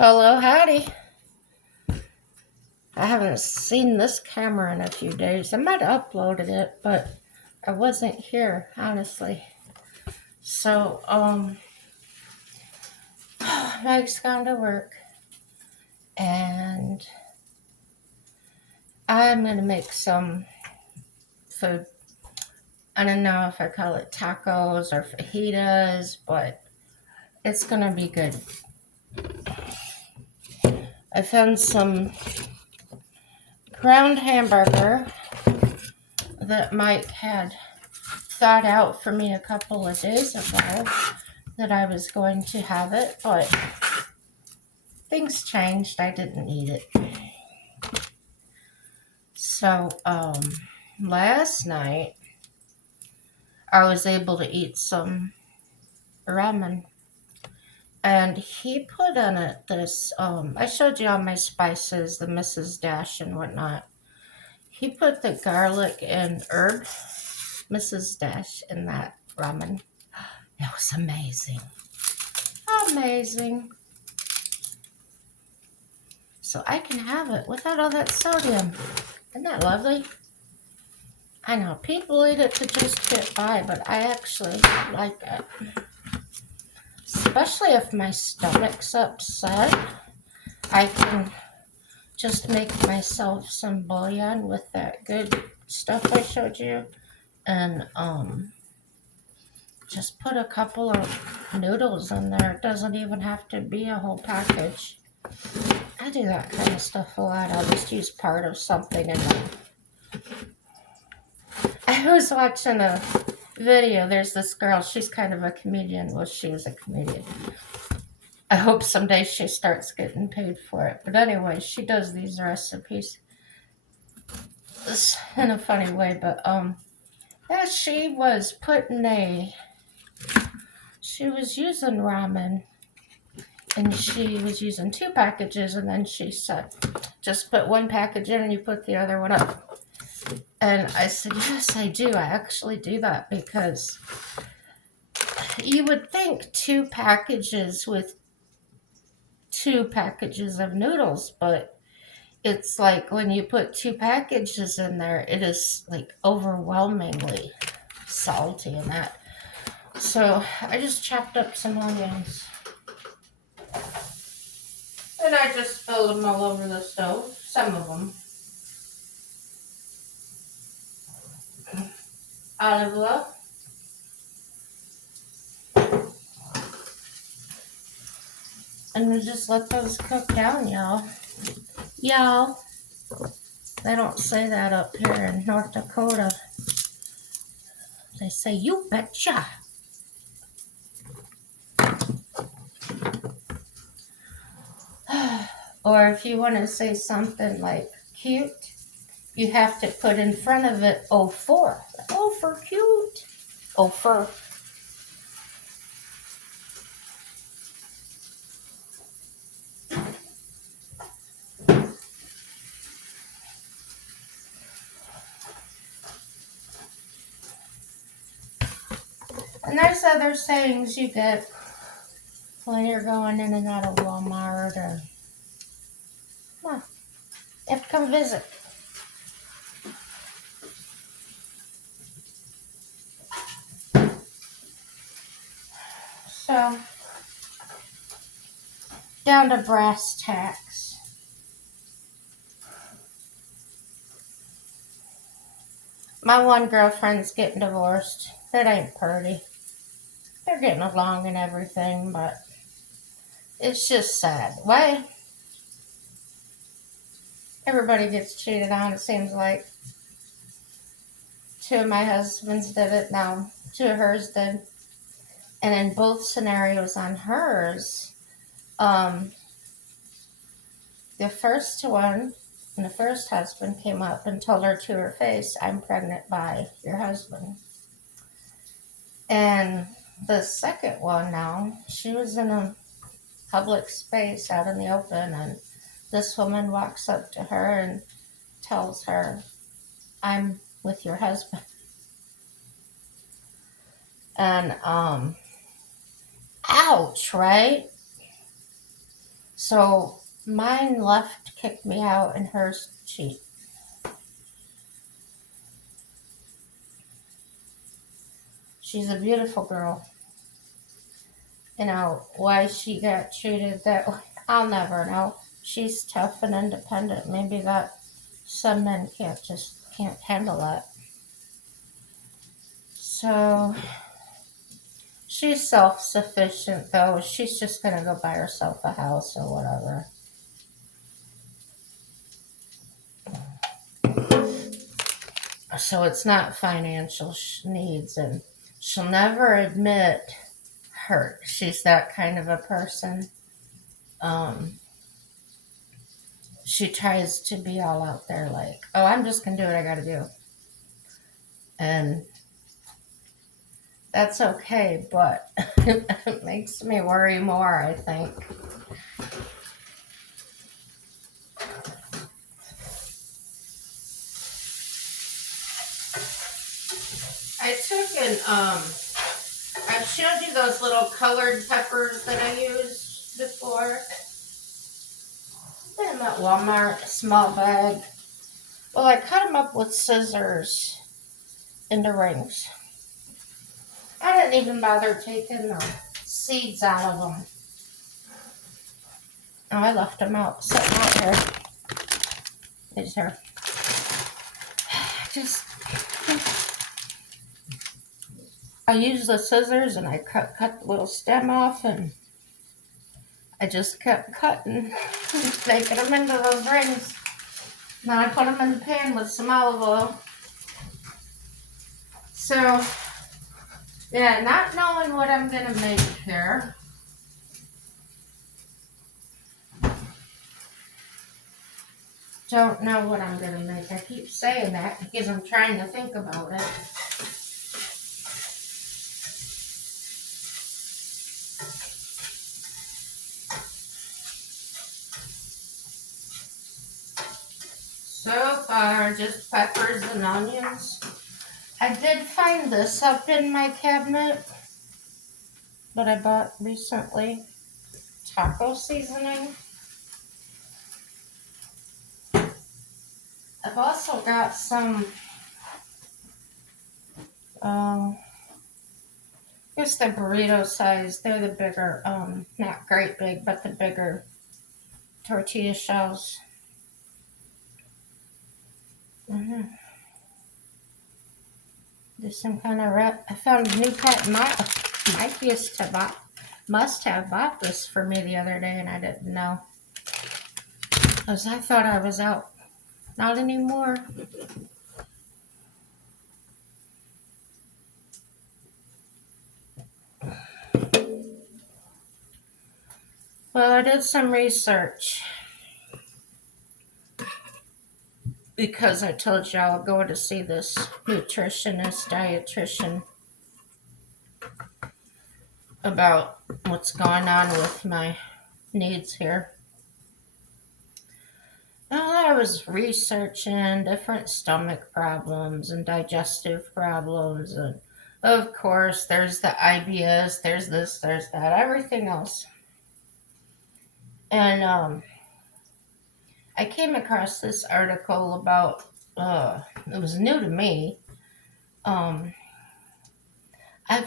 Hello, howdy. I haven't seen this camera in a few days. I might have uploaded it, but I wasn't here, honestly. So, Meg's gone to work, and I'm gonna make some food. I don't know if I call it tacos or fajitas, but it's gonna be good. I found some ground hamburger that Mike had thought out for me a couple of days ago that I was going to have it, but things changed. I didn't eat it. So, last night I was able to eat some ramen, and he put in it this, I showed you all my spices, the Mrs. Dash and whatnot. He put the garlic and herb Mrs. Dash in that ramen. It was amazing. Amazing. So I can have it without all that sodium. Isn't that lovely? I know people eat it to just get by, but I actually like it. Especially if my stomach's upset, I can just make myself some bouillon with that good stuff I showed you, and just put a couple of noodles in there. It doesn't even have to be a whole package. I do that kind of stuff a lot. I'll just use part of something and then I was watching a video. There's this girl. She's kind of a comedian. Well, she was a comedian. I hope someday she starts getting paid for it. But anyway, she does these recipes in a funny way. But yeah, she was using ramen, and she was using 2 packages, and then she said, just put 1 package in and you put the other one up. And I said, yes, I do. I actually do that because you would think 2 packages with 2 packages of noodles, but it's like when you put 2 packages in there, it is like overwhelmingly salty and that. So I just chopped up some onions. And I just spilled them all over the stove, some of them. Olive oil. And we just let those cook down, y'all. Y'all. They don't say that up here in North Dakota. They say, you betcha. Or if you want to say something like cute, you have to put in front of it oh for. Oh for cute. Oh for. And there's other sayings you get when you're going in and out of Walmart or, well, you have to come visit. So, down to brass tacks. My one girlfriend's getting divorced. It ain't pretty. They're getting along and everything, but it's just sad. Why? Everybody gets cheated on, it seems like. 2 of my husbands did it, now 2 of hers did. And in both scenarios on hers, the first one, and the first husband came up and told her to her face, I'm pregnant by your husband. And the second one now, she was in a public space out in the open, and this woman walks up to her and tells her, I'm with your husband. And, ouch, right? So mine left kicked me out and hers cheat. She's a beautiful girl. You know, why she got treated that way, I'll never know. She's tough and independent. Maybe that some men can't handle that. So she's self-sufficient though. She's just gonna go buy herself a house or whatever. So it's not financial needs, and she'll never admit hurt. She's that kind of a person. Um, she tries to be all out there like, oh, I'm just gonna do what I gotta do. And that's okay, but it makes me worry more, I think. I took and I showed you those little colored peppers that I used before. They're in that Walmart small bag. Well, I cut them up with scissors into rings. I didn't even bother taking the seeds out of them. Oh, I left them out, sitting out there. These are just. I used the scissors and I cut the little stem off, and I just kept cutting, making them into those rings. Then I put them in the pan with some olive oil. So, yeah, not knowing what I'm gonna make here. Don't know what I'm gonna make. I keep saying that because I'm trying to think about it. So far, just peppers and onions. I did find this up in my cabinet that I bought recently. Taco seasoning. I've also got some, just the burrito size. They're the bigger, not great big, but the bigger tortilla shells. Do some kind of wrap. I found a new pet. Mike must have bought this for me the other day, and I didn't know. Because I thought I was out. Not anymore. Well, I did some research. Because I told you I'll go to see this nutritionist, dietitian about what's going on with my needs here. Well, I was researching different stomach problems and digestive problems, and of course, there's the IBS, there's this, there's that, everything else. And I came across this article about, it was new to me. I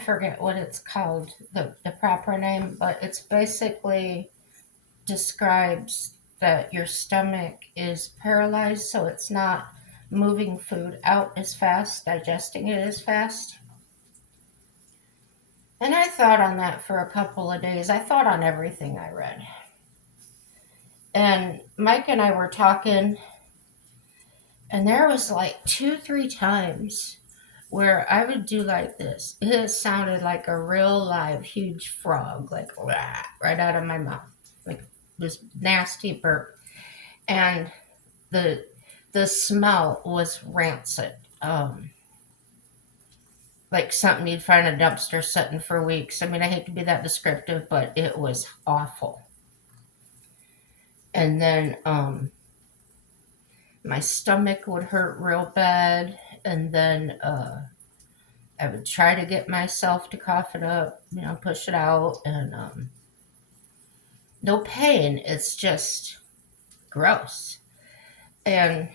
forget what it's called, the proper name, but it's basically describes that your stomach is paralyzed, so it's not moving food out as fast, digesting it as fast. And I thought on that for a couple of days. I thought on everything I read. And Mike and I were talking, and there was like 2, 3 times where I would do like this. It sounded like a real live huge frog, like right out of my mouth, like this nasty burp. And the the smell was rancid. Like something you'd find a dumpster sitting for weeks. I mean, I hate to be that descriptive, but it was awful. And then my stomach would hurt real bad, and then I would try to get myself to cough it up, push it out, and no pain. It's just gross. And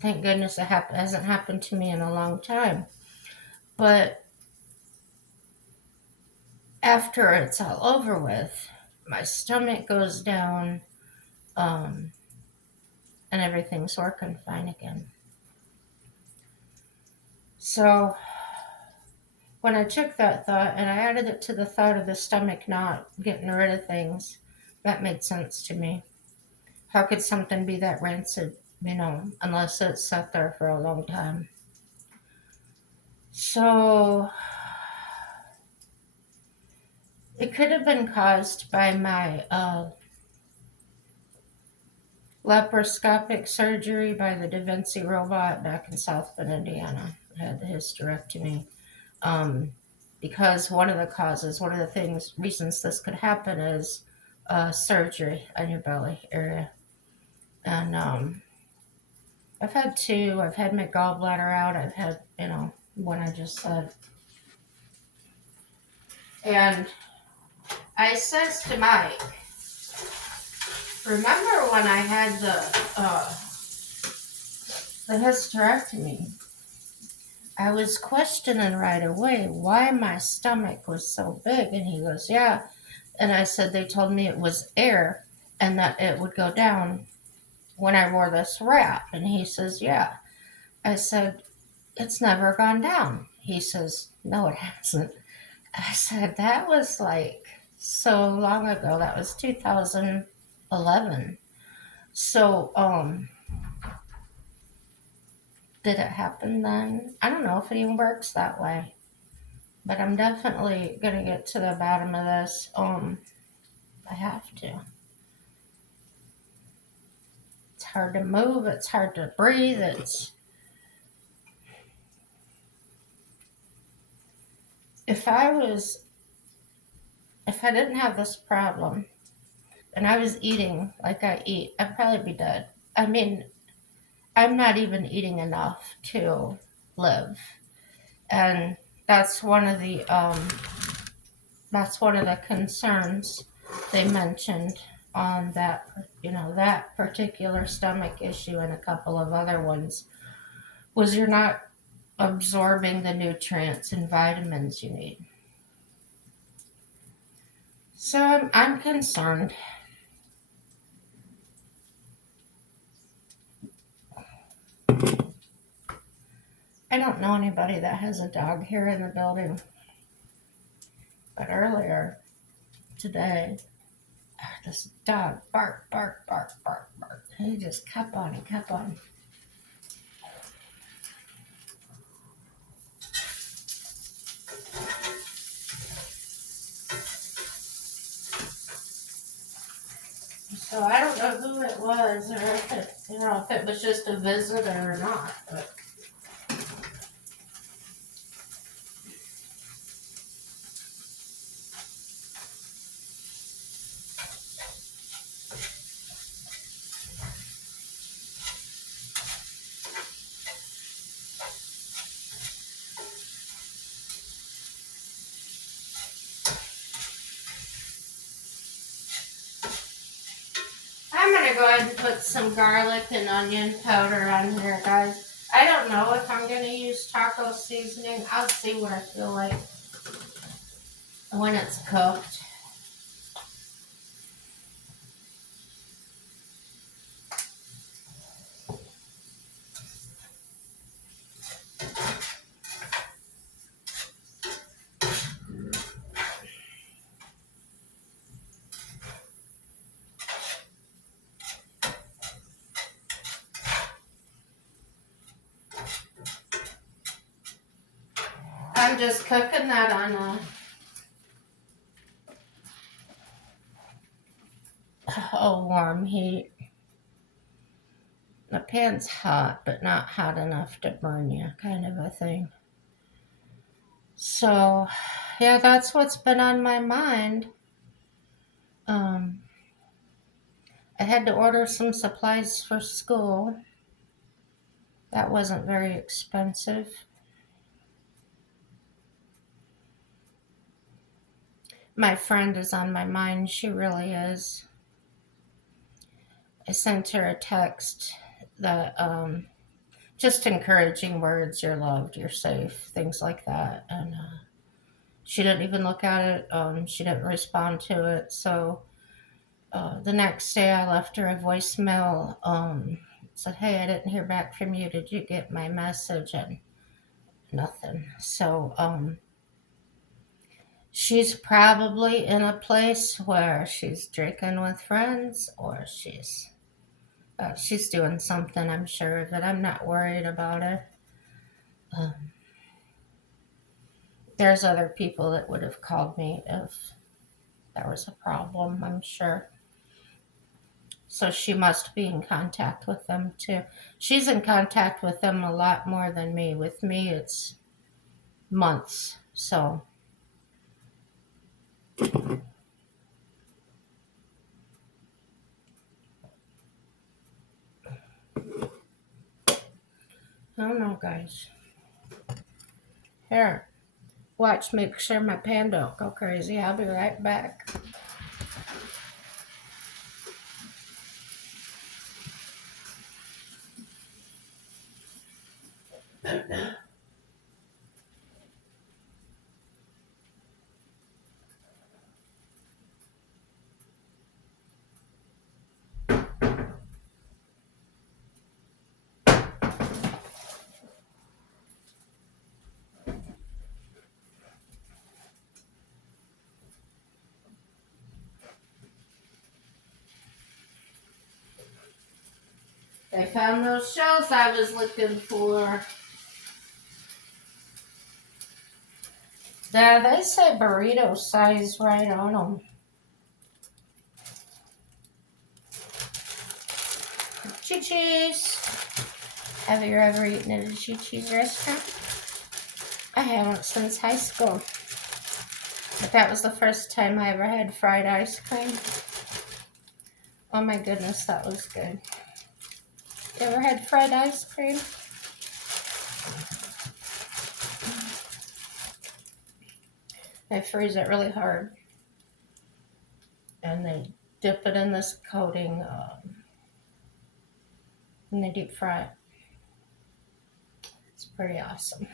thank goodness hasn't happened to me in a long time. But after it's all over with, my stomach goes down, um, and everything's working fine again. So when I took that thought and I added it to the thought of the stomach not getting rid of things, that made sense to me. How could something be that rancid, unless it's sat there for a long time? So it could have been caused by my laparoscopic surgery by the Da Vinci robot back in South Bend, Indiana. I had the hysterectomy. Um, because one of the reasons this could happen is surgery on your belly area. And I've had two. I've had my gallbladder out. I've had, one I just said. And I says to Mike, remember when I had the hysterectomy? I was questioning right away why my stomach was so big. And he goes, yeah. And I said, they told me it was air and that it would go down when I wore this wrap. And he says, yeah. I said, it's never gone down. He says, no, it hasn't. I said, that was like so long ago. That was 2011. So, did it happen then? I don't know if it even works that way. But I'm definitely going to get to the bottom of this. I have to. It's hard to move. It's hard to breathe. If I didn't have this problem and I was eating like I eat, I'd probably be dead. I mean, I'm not even eating enough to live. And that's one of the concerns they mentioned on that particular stomach issue and a couple of other ones was you're not absorbing the nutrients and vitamins you need. So I'm concerned. I don't know anybody that has a dog here in the building, but earlier today, this dog bark, bark, bark, bark, bark. He just kept on and kept on. So I don't know who it was, or if it was just a visitor or not. But I'm gonna go ahead and put some garlic and onion powder on here, guys. I don't know if I'm gonna use taco seasoning. I'll see what I feel like when it's cooked. I'm just cooking that on a warm heat. The pan's hot, but not hot enough to burn you, kind of a thing. So, yeah, that's what's been on my mind. Um, I had to order some supplies for school. That wasn't very expensive. My friend is on my mind. She really is. I sent her a text that just encouraging words. You're loved. You're safe. Things like that. And she didn't even look at it. She didn't respond to it. So the next day, I left her a voicemail. Said, "Hey, I didn't hear back from you. Did you get my message?" And nothing. So she's probably in a place where she's drinking with friends, or she's doing something. I'm sure of it. I'm not worried about it. Um, there's other people that would have called me if there was a problem. I'm sure. So she must be in contact with them too. She's in contact with them a lot more than me. With me, it's months. So I don't know, guys. Here, watch. Make sure my pan don't go crazy. I'll be right back. I found those shells I was looking for. There, they say burrito size right on them. Chi-Chi's. Have you ever eaten at a Chi-Chi's restaurant? I haven't since high school. But that was the first time I ever had fried ice cream. Oh my goodness, that was good. You ever had fried ice cream? They freeze it really hard. And they dip it in this coating and they deep fry it. It's pretty awesome.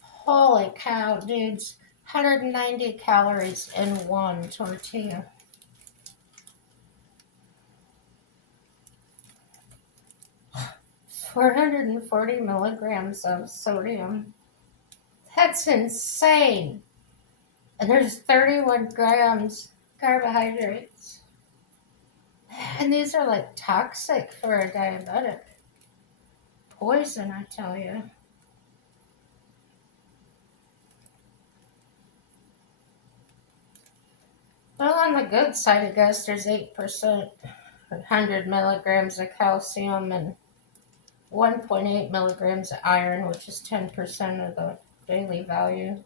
Holy cow, dudes. 190 calories in one tortilla. $440 milligrams of sodium. That's insane. And there's 31 grams carbohydrates. And these are like toxic for a diabetic. Poison, I tell you. Well, on the good side, I guess there's 8%, 100 milligrams of calcium, and 1.8 milligrams of iron, which is 10% of the daily value.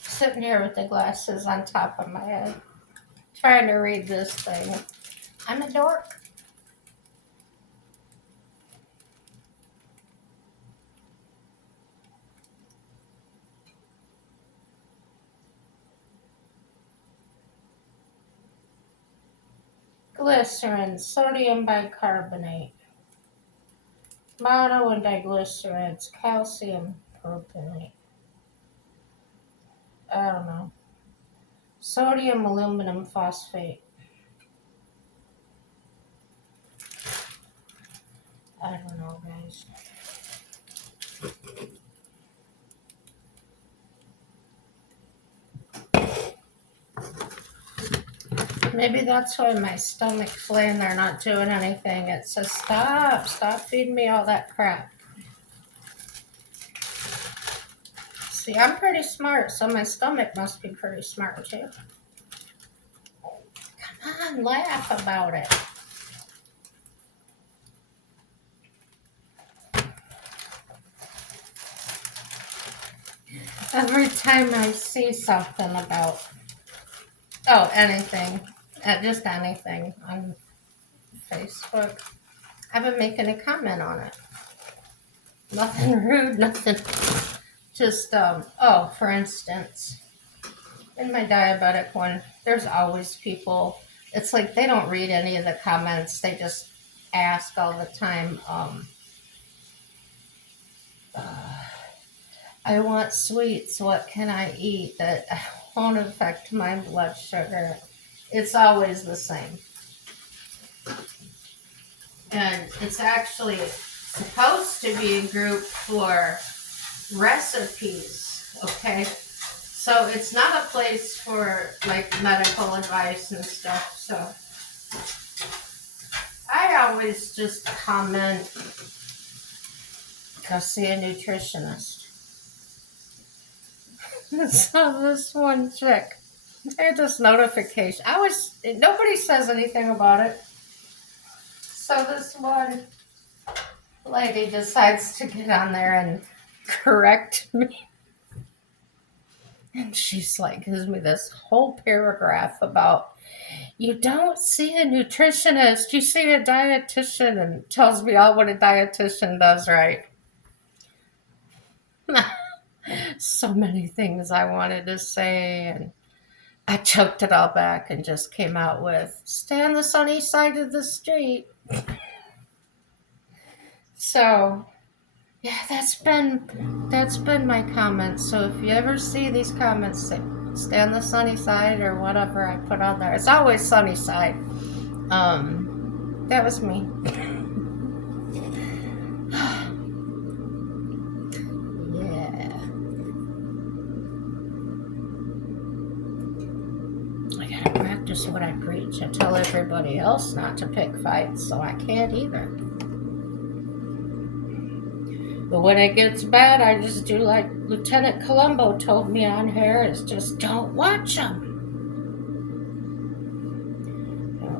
Sitting here with the glasses on top of my head, trying to read this thing. I'm a dork. Glycerin, sodium bicarbonate, mono and diglycerides, calcium propionate. I don't know. Sodium aluminum phosphate. I don't know, guys. Maybe that's why my stomach's laying there not doing anything. It says, stop feeding me all that crap. See, I'm pretty smart, so my stomach must be pretty smart too. Come on, laugh about it. Every time I see something about, anything, just anything on Facebook, haven't making a comment on it. Nothing rude, nothing. Just, oh, for instance, in my diabetic one, there's always people, it's like they don't read any of the comments. They just ask all the time, I want sweets. What can I eat that won't affect my blood sugar? It's always the same. And it's actually supposed to be a group for recipes, okay? So it's not a place for like medical advice and stuff. So I always just comment, go see a nutritionist. So this one chick, I had this notification. Nobody says anything about it. So this one lady decides to get on there and correct me. And she's like, gives me this whole paragraph about, you don't see a nutritionist, you see a dietitian, and tells me all what a dietitian does, right? So many things I wanted to say, and I choked it all back and just came out with, stay on the sunny side of the street. So, yeah, that's been my comments. So if you ever see these comments, say, stay on the sunny side or whatever I put on there. It's always sunny side. That was me. Yeah. I gotta practice what I preach. I tell everybody else not to pick fights, so I can't either. But when it gets bad, I just do like Lieutenant Columbo told me on here, is just don't watch them.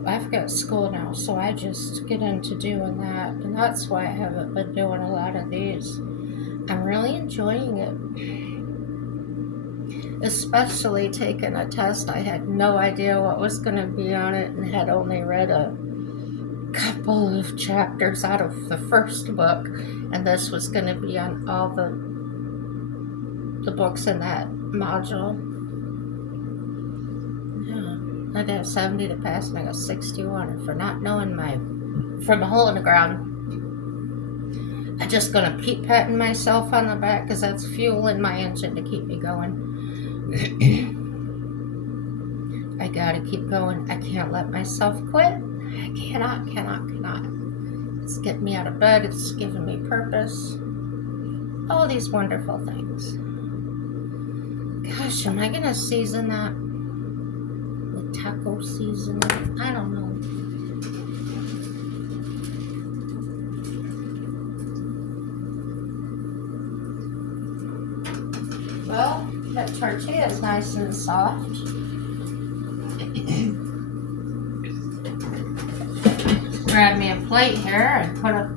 I've got school now, so I just get into doing that. And that's why I haven't been doing a lot of these. I'm really enjoying it. Especially taking a test. I had no idea what was going to be on it and had only read a couple of chapters out of the first book, and this was going to be on all the books in that module. Yeah, I'd have 70 to pass, and I got 61. And for not knowing from a hole in the ground, I'm just going to keep patting myself on the back because that's fuel in my engine to keep me going. I gotta keep going. I can't let myself quit. I cannot. It's getting me out of bed. It's giving me purpose. All these wonderful things. Gosh, am I gonna season that with taco seasoning? I don't know. Well, that tortilla is nice and soft. Grab me a plate here and put a,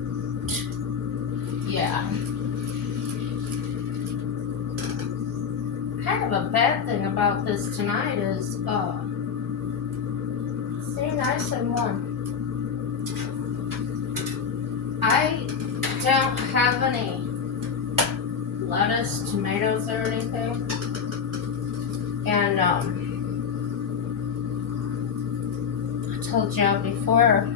yeah. Kind of a bad thing about this tonight is, stay nice and warm. I don't have any lettuce, tomatoes, or anything. And, I told y'all before,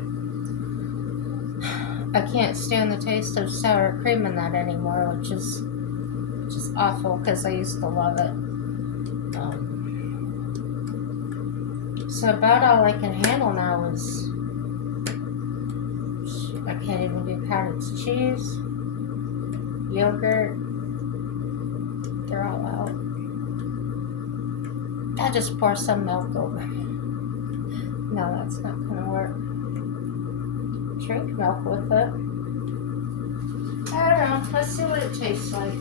I can't stand the taste of sour cream in that anymore, which is awful because I used to love it. So about all I can handle now is, I can't even do cottage cheese, yogurt. They're all out. I just pour some milk over. No, that's not gonna work. Drink milk with it. I don't know. Let's see what it tastes like.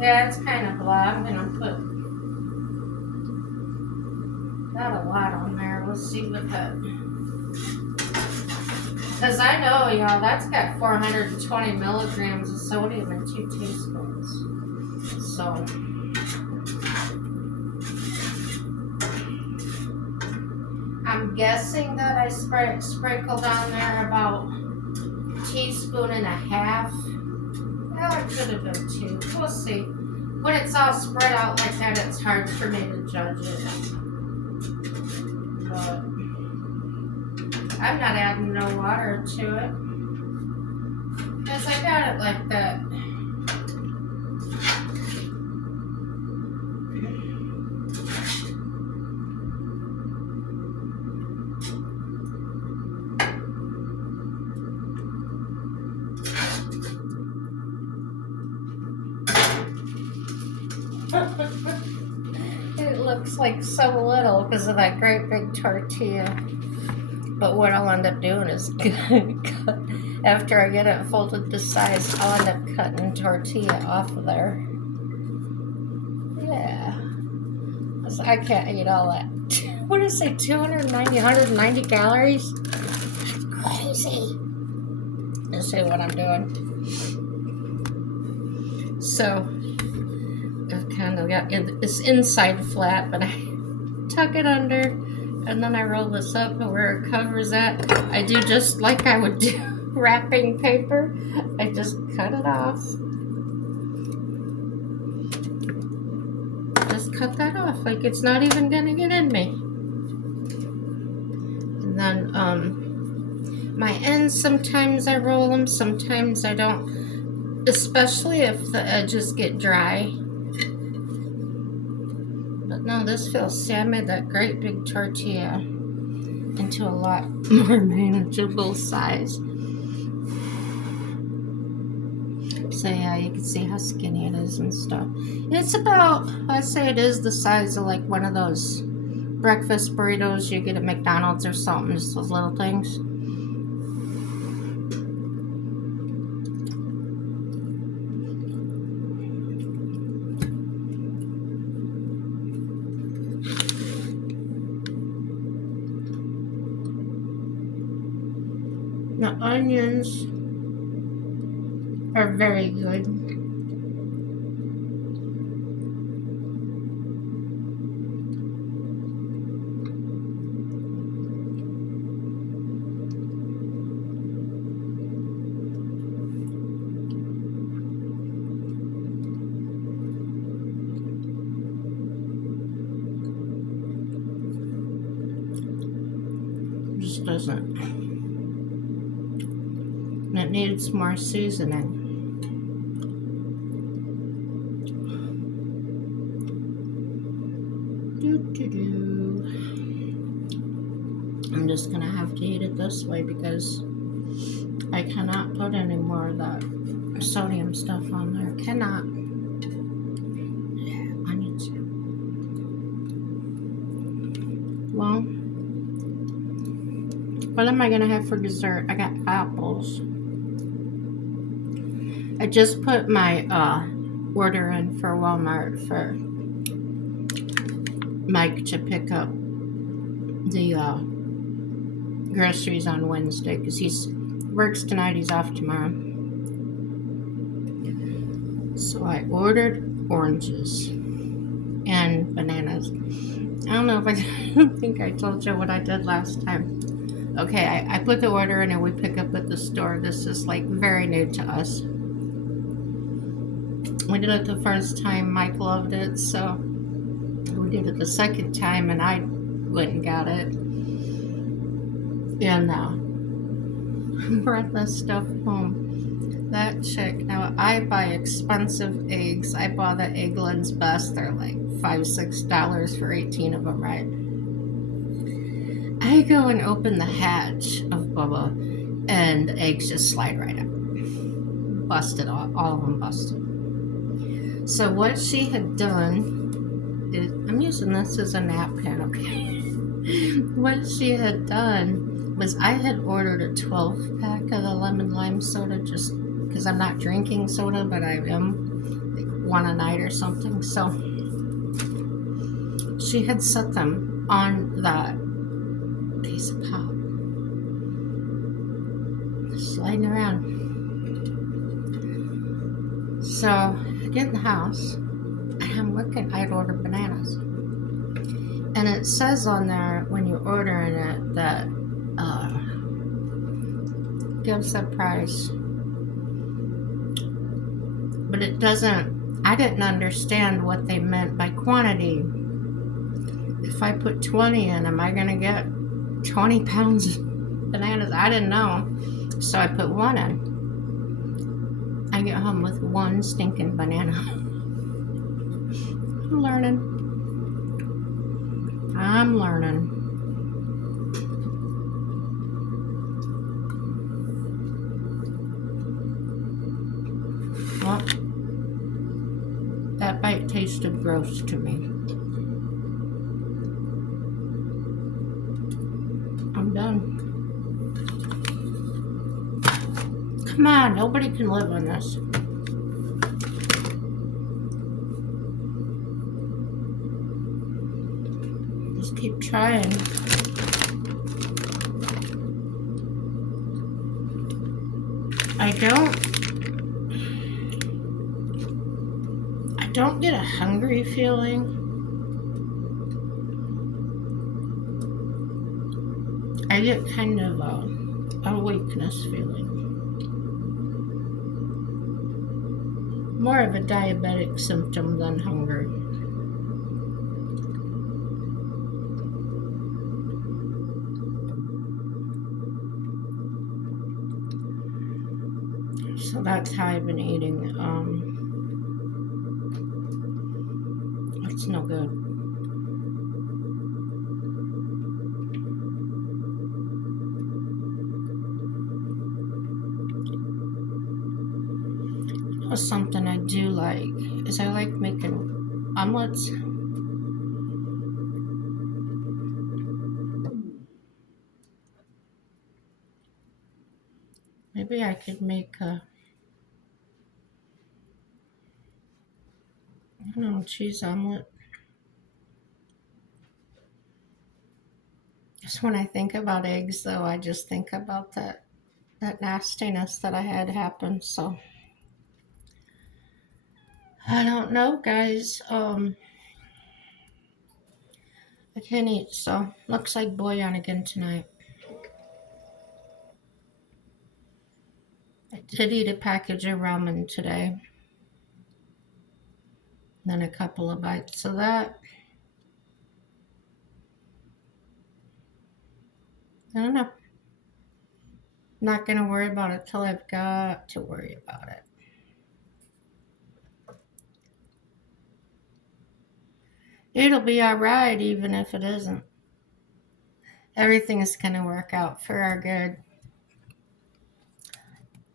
Yeah, it's kind of blah. I'm gonna put not a lot on there. We'll see with that. Because I know, that's got 420 milligrams of sodium in 2 teaspoons. So I'm guessing that I sprinkled on there about a teaspoon and a half. Well, it could have been 2. We'll see. When it's all spread out like that, it's hard for me to judge it. But I'm not adding no water to it. Because I got it like that. It looks like so little because of that great big tortilla. But what I'll end up doing is after I get it folded to size, I'll end up cutting tortilla off of there. Yeah. I can't eat all that. What did it say? 190 calories? That's crazy. Let's see what I'm doing. So, I've kind of got this inside flap, and I tuck it under, and then I roll this up to where it covers that. I do just like I would do wrapping paper. I just cut it off. Just cut that off like it's not even gonna get in me. And then my ends, sometimes I roll them, sometimes I don't, especially if the edges get dry. But no, this feels, see, I made that great big tortilla into a lot more manageable size. So yeah, you can see how skinny it is and stuff. It's about, I'd say it is the size of like one of those breakfast burritos you get at McDonald's or something, just those little things. The onions are very good. Just doesn't. It needs more seasoning. I'm just gonna have to eat it this way because I cannot put any more of that sodium stuff on there. Cannot. Onions. Well, what am I gonna have for dessert? I got apples. I just put my order in for Walmart for Mike to pick up the groceries on Wednesday because he works tonight, he's off tomorrow. So I ordered oranges and bananas. I don't know if I think I told you what I did last time. Okay, I put the order in and we pick up at the store. This is like very new to us. We did it the first time, Mike loved it, so we did it the second time and I went and got it. And brought this stuff home. That chick, now I buy expensive eggs. I bought the Eggland's Best. They're like $5-6 for 18 of them, right? I go and open the hatch of Bubba and the eggs just slide right out. Busted, all of them busted. So what she had done is, I'm using this as a napkin, okay? What she had done was I had ordered a 12-pack of the lemon lime soda just because I'm not drinking soda, but I am like one a night or something. So she had set them on that piece of pop, sliding around. So get in the house, and I'm looking, I'd ordered bananas. And it says on there when you're ordering it that gives the price. But it doesn't, I didn't understand what they meant by quantity. If I put 20 in, am I going to get 20 pounds of bananas? I didn't know. So I put one in. I get home with one stinking banana. I'm learning. Well, that bite tasted gross to me. I'm done. Come on, nobody can live on this. Just keep trying. I don't get a hungry feeling. I get kind of a weakness feeling. More of a diabetic symptom than hunger. So that's how I've been eating. It's no good. Something I do like is I like making omelets. Maybe I could make a, I don't know, cheese omelet. Just when I think about eggs, though, I just think about that nastiness that I had happen. So I don't know, guys. I can't eat, so looks like bouillon again tonight. I did eat a package of ramen today. Then a couple of bites of that. I don't know. Not gonna worry about it till I've got to worry about it. It'll be alright even if it isn't. Everything is gonna work out for our good.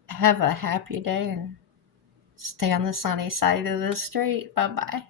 Have a happy day and stay on the sunny side of the street. Bye bye.